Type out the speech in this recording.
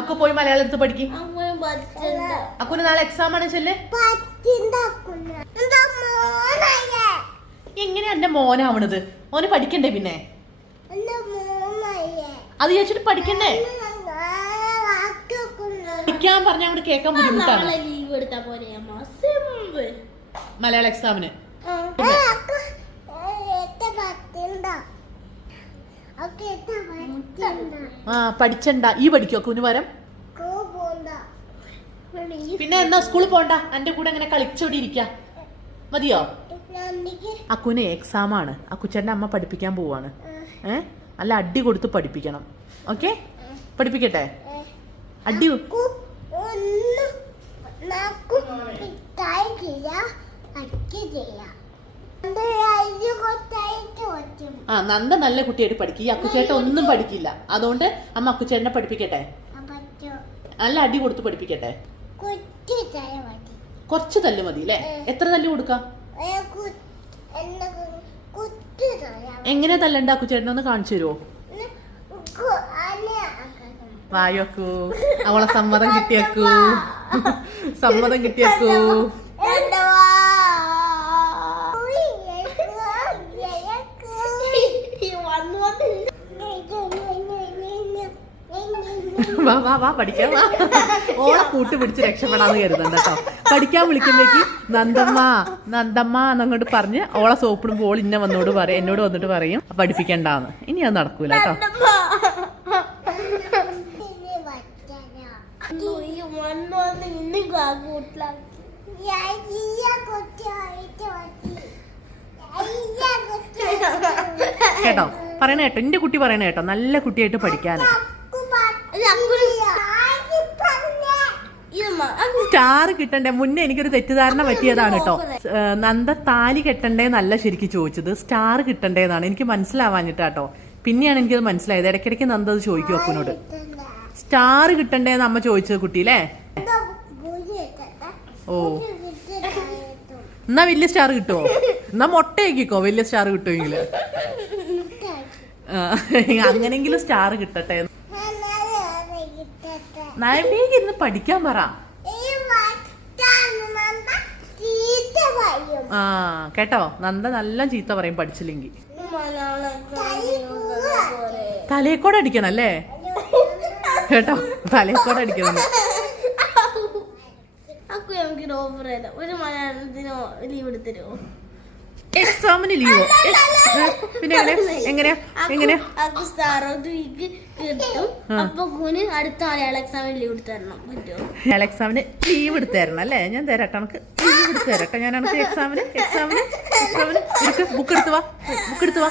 അക്കു പോയി മലയാളം എടുത്ത് പഠിക്കും അക്കുന് നാളെ എക്സാം ആണ് ചെല്ലേ? എങ്ങനെയാ എന്റെ മോനാവണത്? മോന് പഠിക്കണ്ടേ പിന്നെ? അത് ചോദിച്ചിട്ട് പഠിക്കണ്ടേ? പഠിക്കാൻ പറഞ്ഞ അങ്ങോട്ട് കേൾക്കാൻ ബുദ്ധിമുട്ടാണ്. മലയാള എക്സാമിന് ആ പഠിച്ചണ്ട. ഈ പഠിക്കോ കുനുവരം? പിന്നെ എന്നാ സ്കൂളിൽ പോണ്ട. എന്റെ കൂടെ ഇങ്ങനെ കളിച്ചോടി ഇരിക്ക. മതിയോ? അക്കുന് എക്സാം ആണ്. അക്കുച്ചേന്റെ അമ്മ പഠിപ്പിക്കാൻ പോവാണ്. ഏ? നല്ല അടി കൊടുത്ത് പഠിപ്പിക്കണം. ഓക്കെ? പഠിപ്പിക്കട്ടെ? അടി ആ നന്ദ നല്ല കുട്ടിയായിട്ട് പഠിക്കും. ഈ അക്കുച്ചേട്ട ഒന്നും പഠിക്കില്ല. അതുകൊണ്ട് അമ്മ അക്കുച്ചേട്ടനെ പഠിപ്പിക്കട്ടെ? നല്ല അടി കൊടുത്ത് പഠിപ്പിക്കട്ടെ? കുറച്ച് തല്ല് മതി അല്ലേ? എത്ര തല്ല് കൊടുക്കാം? എങ്ങനെ തല്ലണ്ട അക്കുച്ചേട്ടനെ ഒന്ന് കാണിച്ചു തരുമോ വായോക്കൂ. അവളെ സമ്മതം കിട്ടിയക്കൂ. സമ്മതം കിട്ടിയക്കൂ. വാ വാ വാ പഠിക്കാം. വാ. ഓളെ കൂട്ട് പിടിച്ച് രക്ഷപ്പെടാന്ന് കരുതണ്ട കേട്ടോ പഠിക്കാൻ വിളിക്കുമ്പോഴേക്ക് നന്ദമ്മ നന്ദമ്മ എന്നങ്ങോട്ട് പറഞ്ഞ് ഓളെ സോപ്പിടുമ്പോൾ ഓൾ ഇന്ന വന്നോട് പറയും എന്നോട് വന്നിട്ട് പറയും പഠിപ്പിക്കണ്ടാന്ന്. ഇനി അത് നടക്കൂല കേട്ടോ കേട്ടോ? പറയണ കേട്ടോ? എന്റെ കുട്ടി പറയണ കേട്ടോ? നല്ല കുട്ടിയായിട്ട് പഠിക്കാൻ സ്റ്റാർ കിട്ടണ്ടേ? മുന്നേ എനിക്കൊരു തെറ്റിദ്ധാരണ പറ്റിയതാണ് കേട്ടോ. നന്ദ താലി കെട്ടണ്ടേ നല്ല ശരിക്കും ചോദിച്ചത്. സ്റ്റാർ കിട്ടണ്ടേന്നാണ്. എനിക്ക് മനസ്സിലാവാഞ്ഞിട്ടാട്ടോ. പിന്നെയാണ് എനിക്കത് മനസ്സിലായത്. ഇടയ്ക്കിടയ്ക്ക് നന്ദ അത് ചോദിക്കും അപ്പനോട് സ്റ്റാർ കിട്ടണ്ടേന്ന് അമ്മ ചോദിച്ചത് കുട്ടിയില്ലേ? ഓ. എന്നാ വലിയ സ്റ്റാർ കിട്ടുമോ എന്നാ മുട്ടയാക്കിക്കോ വലിയ സ്റ്റാർ കിട്ടുമെങ്കിൽ അങ്ങനെങ്കിലും സ്റ്റാർ കിട്ടട്ടെ നായകേക്ക് ഇന്ന് പഠിക്കാൻ പറ. ആ കേട്ടോ? നന്ദ നല്ല ചീത്ത പറയും പഠിച്ചില്ലെങ്കിൽ തലയെക്കോടെ അടിക്കണം അല്ലേ? കേട്ടോ? തലയെക്കോടെ അടിക്കണം. ഒരു മലയാളത്തിനോ ലീവ് എടുത്തരുമോ എക്സാമിന് ലീവോ പിന്നെ എങ്ങനെ? അടുത്ത മലയാള എക്സാമിന് ലീവ് എടുത്ത് തരണം അല്ലേ? ഞാൻ തരട്ടെ നമുക്ക്. ലീവ് എടുത്ത് തരട്ടെ. ഞാൻ എക്സാമിന് എക്സാമിന് എക്സാമിന് ബുക്ക് എടുത്ത് വാ. ബുക്ക് എടുത്ത് വാ.